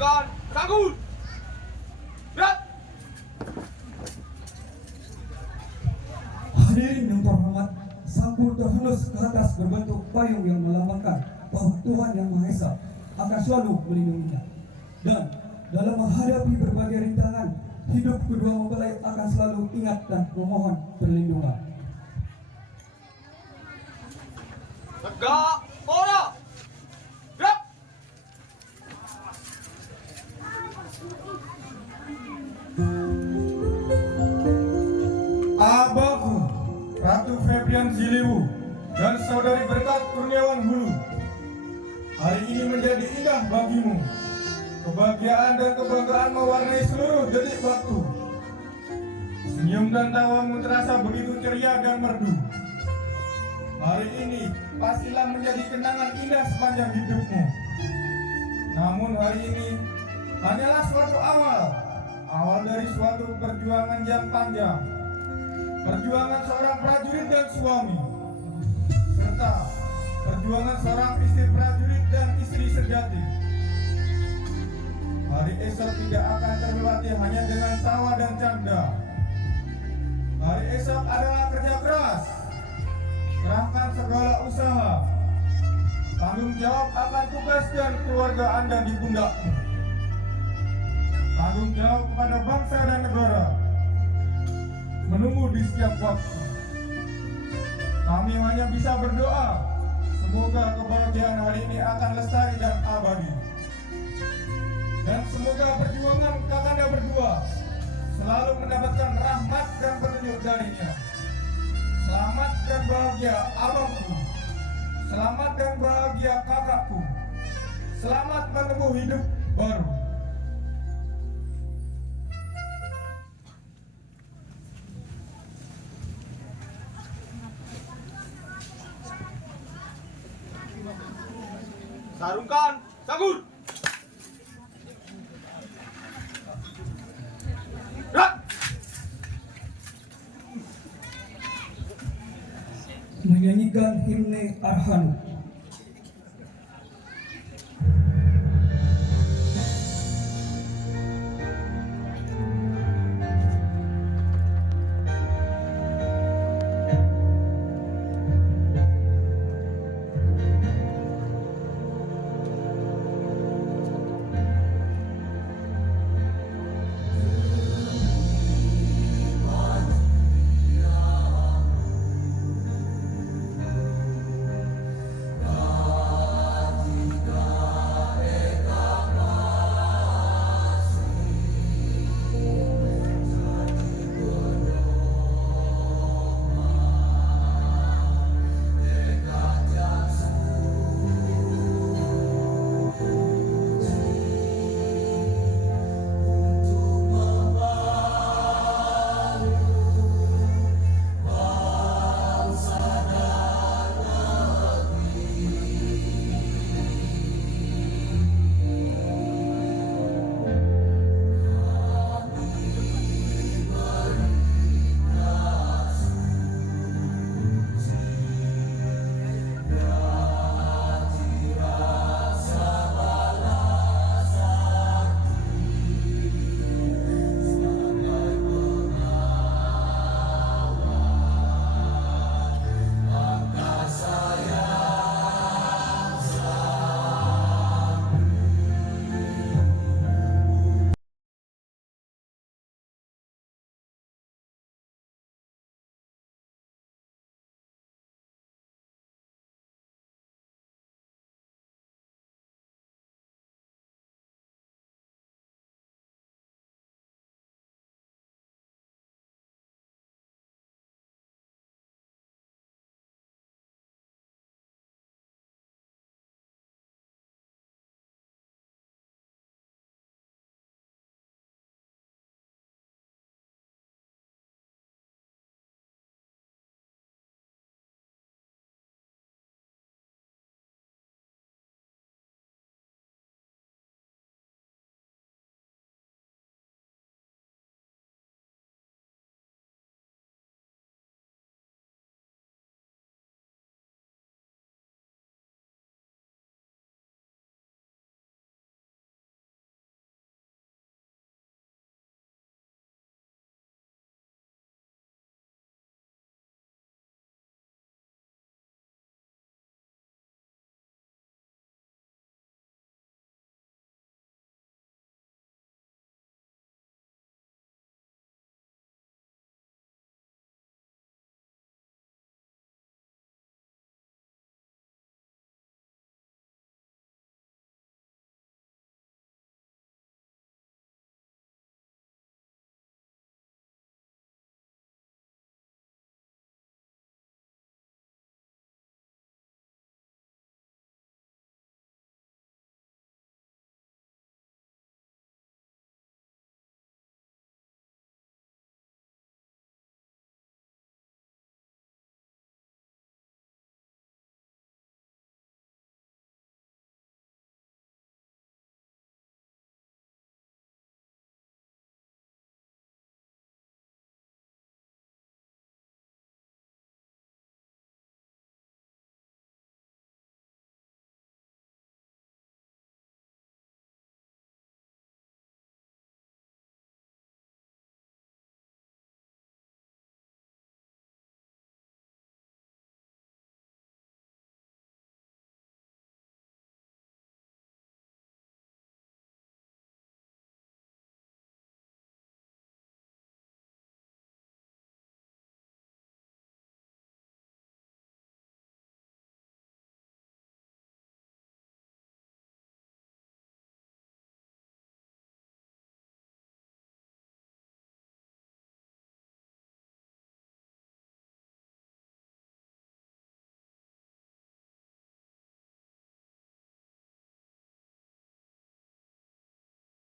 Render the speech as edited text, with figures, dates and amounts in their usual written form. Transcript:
Sarungkan, sangkut. Berat. Hadirin yang terhormat, sanggul terhunus ke atas berbentuk payung yang melambangkan bahwa Tuhan Yang Maha Esa akan selalu melindunginya. Dan dalam menghadapi berbagai rintangan, hidup kedua mempelai akan selalu ingat dan memohon perlindungan. Tegak, ora. Berat. Abahku, Ratu Febrian Ziliwu, dan Saudari Berkat Kurniawan Hulu. Hari ini menjadi indah bagimu. Kebahagiaan dan kebanggaan mewarnai seluruh detik waktu. Senyum dan tawamu terasa begitu ceria dan merdu. Hari ini pastilah menjadi kenangan indah sepanjang hidupmu. Namun hari ini hanyalah suatu awal dari suatu perjuangan yang panjang. Perjuangan seorang prajurit dan suami, serta perjuangan seorang istri prajurit dan istri sejati. Hari esok tidak akan terlewati hanya dengan tawa dan canda. Hari esok adalah kerja keras. Serahkan segala usaha. Tanggung jawab akan tugas dan keluarga Anda di pundakmu. Tanggung jawab kepada bangsa dan negara. Menunggu di setiap waktu. Kami hanya bisa berdoa, semoga kebahagiaan hari ini akan lestari dan abadi. Dan semoga perjuangan kakanda berdua selalu mendapatkan rahmat dan petunjuk darinya. Selamat dan bahagia abangku. Selamat dan bahagia kakakku. Selamat menempuh hidup baru. Sarungkan, sangkut. Berat. Menyanyikan himne Arhanu.